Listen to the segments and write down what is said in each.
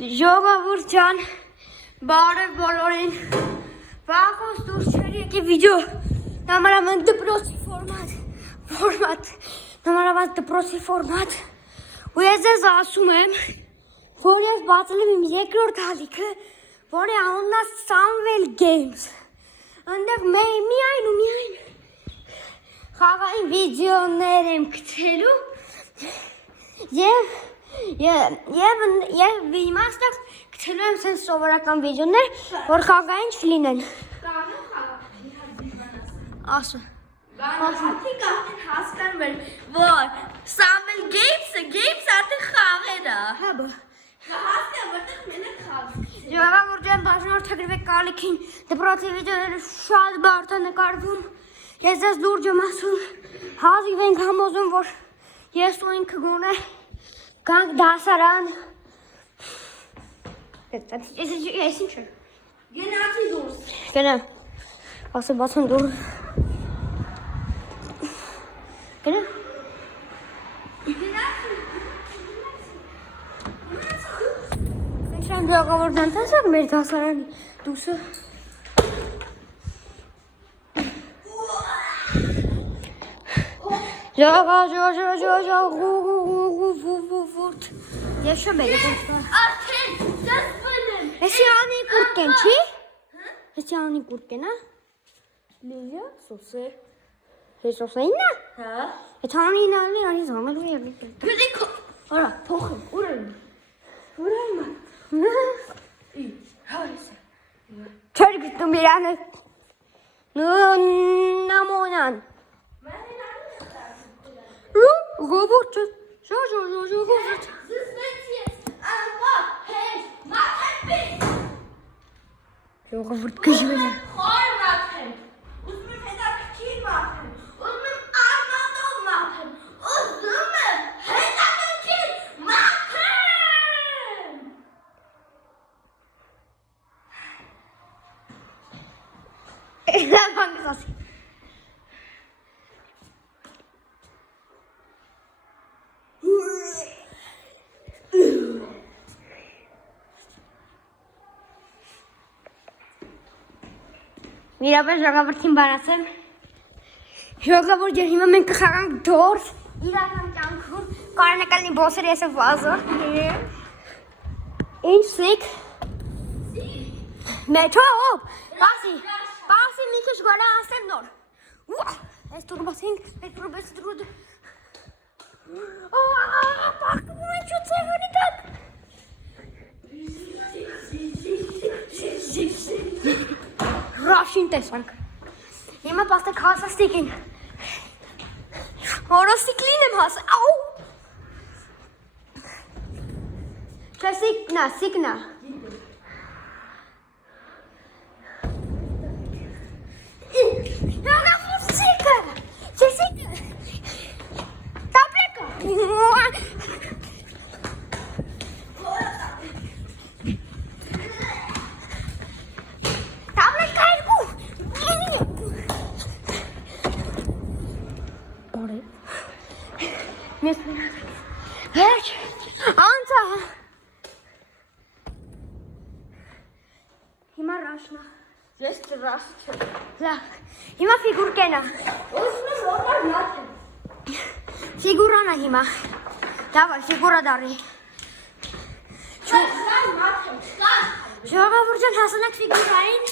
Ժողովուրդ ջան, բարև բոլորին։ Վաղուց դուրս չեր եկի վիդեո։ Նամարավանդ դպրոցի ֆորմատ։ Նամարավանդ դպրոցի ֆորմատ։ Ու ես ձեզ ասում եմ, որ ես բացել եմ իմ երկրորդ ալիքը, որի անունն է Samvel Games։ Այնտեղ միայն խաղային վիդեոներ եմ գցելու եւ հիմա ստեղ գցելու եմ sense սովորական վիդեոներ, որ խաղային չլինեն։ Ասա։ Բանացի կախտին հասկանում են, որ Samvel Games-ը արդեն խաղեր է։ Հա բա։ Հասկան, որտեղ մենակ խաղ։ Ժողովուրդ ջան, բաժանորդագրվեք ալիքին, դպրոցի վիդեոները շատ բարդ է նկարվում։ Ես ձեզ լուրջ եմ ասում, հազիվ ենք համոզում, որ ես ու ինքը գոնե գանք դասարան։ Ես ինչ եմ։ Գնացի դուրս։ Գնամ, բացեմ դուր։ Գնամ։ Ինչ եմ ժողովուրդ ջան, տեսեք մեր դասարանի դուսը։ Ժողովուրդ։ Ես շո մեր դասարան։ Արդեն դες բնեմ։ Էսի անի կուրկեն չի։ Էսի անի կուրկեն, հա։ Լիլիա, սոսե։ Հեսոսայինա։ Հա։ Այդ անին անի զամելու եղի։ Գնիք։ Արա, փոխեմ, ուր եմ։ Հարես։ Չեր գտնում իրանը։ Նամոնան։ Ժողովուրդ։ Ժողովուրդ։ Ժողովուրդ գժվել է։ Խոր մաթեմ։ Ուզում եմ հետաքրքիր մաթեմ։ Ուզում եմ արմատով մաթեմ։ Ուզում եմ հետաքրքիր մաթեմ։ Լավան գասի։ Իրապես ժողովրդին բարացեմ։ Ժողովուրդ ջան, հիմա մենք կխաղանք դորս իրական կյանքում։ Կարան է կլինի բոսեր ես վազը։ Ինչ սիկ։ Մեթոպ։ Պասի մի քիչ գորա ասեմ նոր։ Այս տուրբասինք, այդ պրոբեսի դրուդ։ Պարկում են չու ծեղանի տակ։ Ռաշին տեսանք։ Հիմա պաստեք հասաստիկին։ Որոստիկլին եմ հաս, աու։ Չէ սիկնա։ Սիկը։ Տապլեկը։ Վերջ, անցա։ Հիմա ռաշնա։ Ես դրաս չեմ։ Լավ, հիմա ֆիգուրկենա։ Ուզում եմ նորմալ մաթեմ։ Ֆիգուրանա հիմա։ Դավայ, ֆիգուրա դարի։ Չկան մաթեմ, չկան։ Ժողովուրդ ջան, հասանանք ֆիգուրային։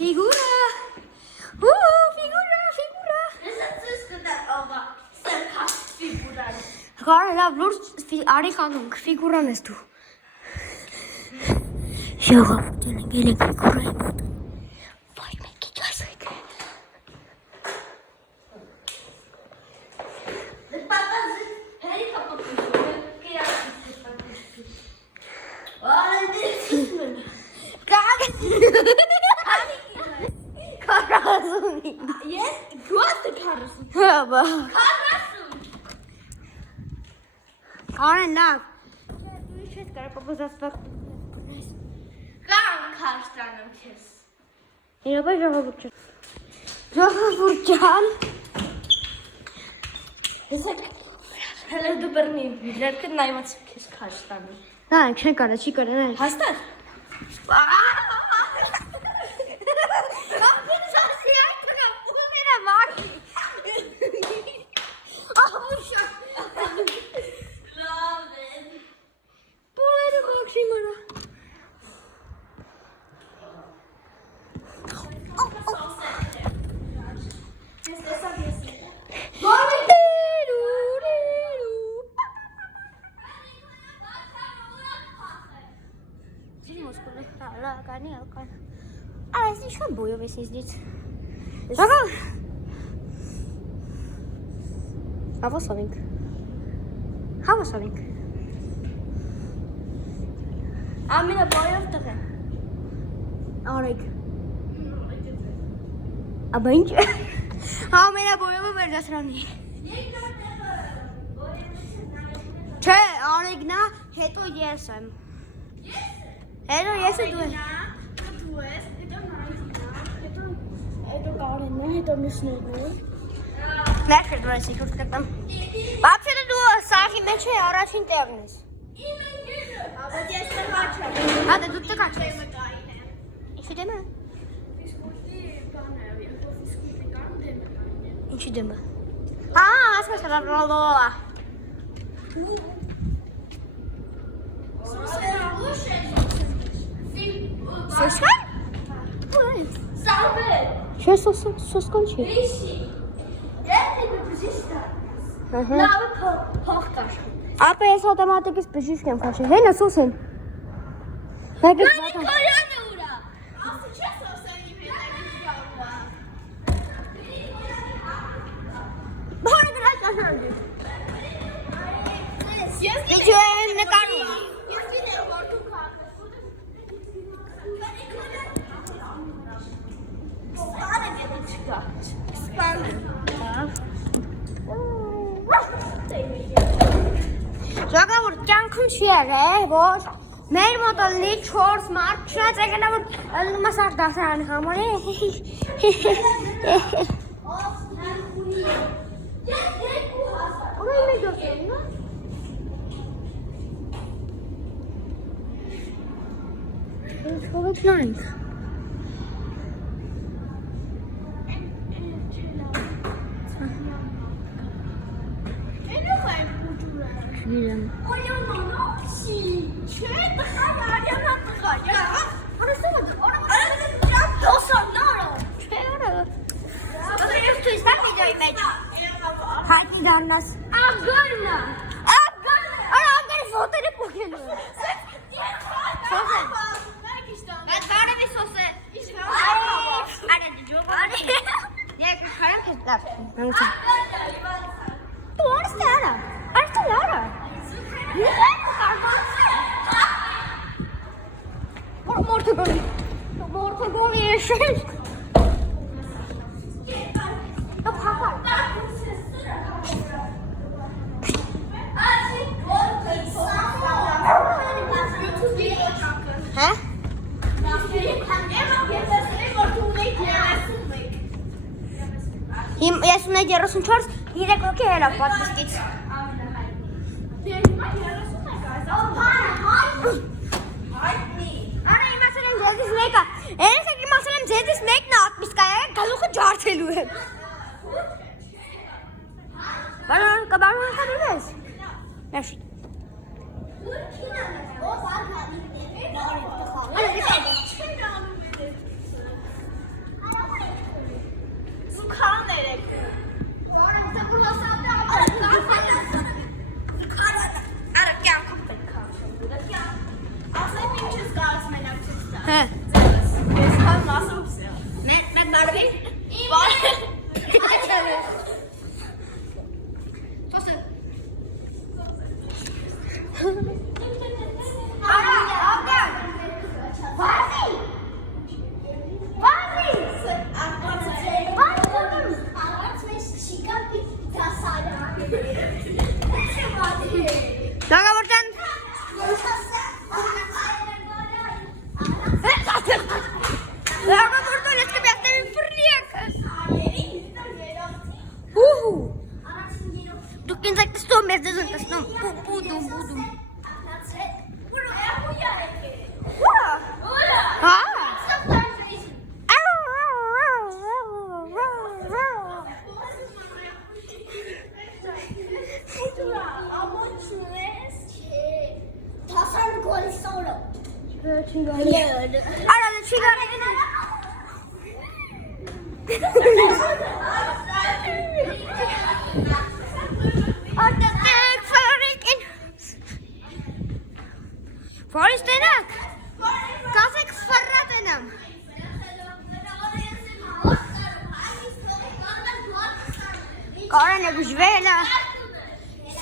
Ֆիգուրա։ Ֆիգուրա։ Ես ես կտա աղա, սերքաս ֆիգուրան։ Կարա լավ լուրջ արի խաղանք, ֆիգուրան ես դու։ Ժողովուրդ ջան, եկել եք ֆիգուրայի մոտ։ Վայ, մենք ինչ ասեք։ Կարասունի։ Ես գոստը քարասուն։ Հա բա։ Քարասուն։ Կարեն լավ։ Դու ինչ ես կարա պապոզասպակ։ Կան քարստանում քեզ։ Իրոք ժողովուրդ ջան։ Հեսեք, հələ դու բռնի, լերքը նայված քեզ քարստանում։ Նա չեն կարա, չի կարա, նա։ Հաստատ։ Այս ինչքան բոյով ես ինձնից։ Աղա։ Հավասարենք։ Հավասարենք։ Ամենաբոյով տղ է։ Արեք։ Աբա ինչ։ Ամենաբոյովը մեր դասարանի։ Չէ, Արեգնա, հետո ես եմ։ Հետո ես ու դու ես։ Հետո Կարենն է, հետո մյուսներն է։ Մերքեր դու ես իջուրդ կտամ։ Բապչետը դու սաղի մեջ է առաջին տեղն ես։ Բայց ես տղաչ եմ։ Հատը դու տղաչ ես։ Ինչի դեմը։ Ինչի դեմը։ Ասմես լալալալա։ Սոսկան։ Սարբել։ Չէ, սոսկան չի։ Վիշի։ Եթե բժիշկա։ Լավը փող կաշկում։ Ապա ես ավտոմատիկից բժիշկ եմ քաշել։ Հենա սոսեն։ Բագես Անի կորյանը ուրա։ Ասը չէ սոսանի հետ Բարի դրա ճաշարդի։ Ես Ինչու եմ նկարում։ Ես գիտեմ որ դու կապես։ Սպանը դեպի չկա։ Սպանը։ Ժողովուրդ կյանքում չի եղել, որ մեր մոտ լինի 4 մարդ, չնայած եկել է որ ըլլում ասար դասարան համարի։ Ուրայ մեր դասարան, նո՞։ Չողոք նայնք։ Չգիրեմ։ Օյոնոնոքսի, չէ, տխայ, արյանա տխայ, Հարուսով դոսանարը։ չէ արա։ Ոսը ես թույս տան վիդեոյի մեջ։ Հայտնի դառնաս։ Ագարնա։ Արա անգարի ֆոտերը պոկելու է։ Սոսը։ Այդ բարևի սոսը։ Արա դիջող։ Ես քարամ քեզ դապ։ Դու արստե արա։ Արստե արա։ Մորթոգոնի եշել։ Հա? Ես ունեի 34, 3 հոգի հելավ պատվիստից։ Արա իմասել եմ ձեզից մեկը, երես եք իմասել եմ ձեզից մեկն է ատմիսկա եղել, գալուխը ջարդելու եմ։ Բարոն կաբարում ես։ Ներշի։ Հա։ Մեկ բարվի։ Սոսը։ Արա, աղա։ Վազի։ Ժողովուրդ Արա չի գարի։ Forest enak. Kafek sfarrat enam. Կարան է գուժվելը։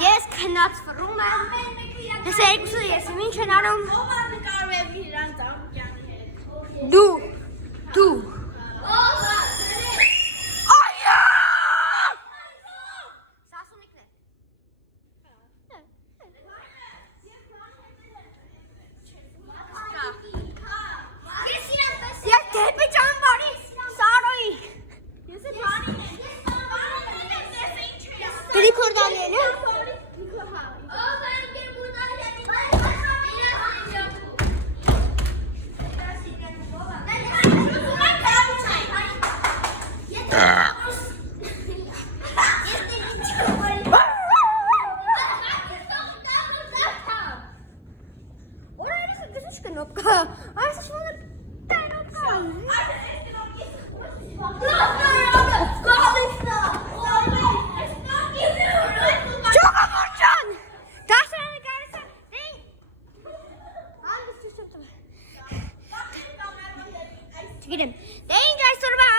Ես քնած վռում եմ։ Ես երկուսը ես ինչ են արում։ Դու։ Այա! Սասունիկն է։ Ես դեպի ճամբարի Սարոյի։ Ռեկորդ անել է։ Կնոպկա, այս շունը տենոպկա։ Ճոգամորջան, դաշարանը կարեսա, դեն։ Չգիտեմ, դե ինչ այսօրվա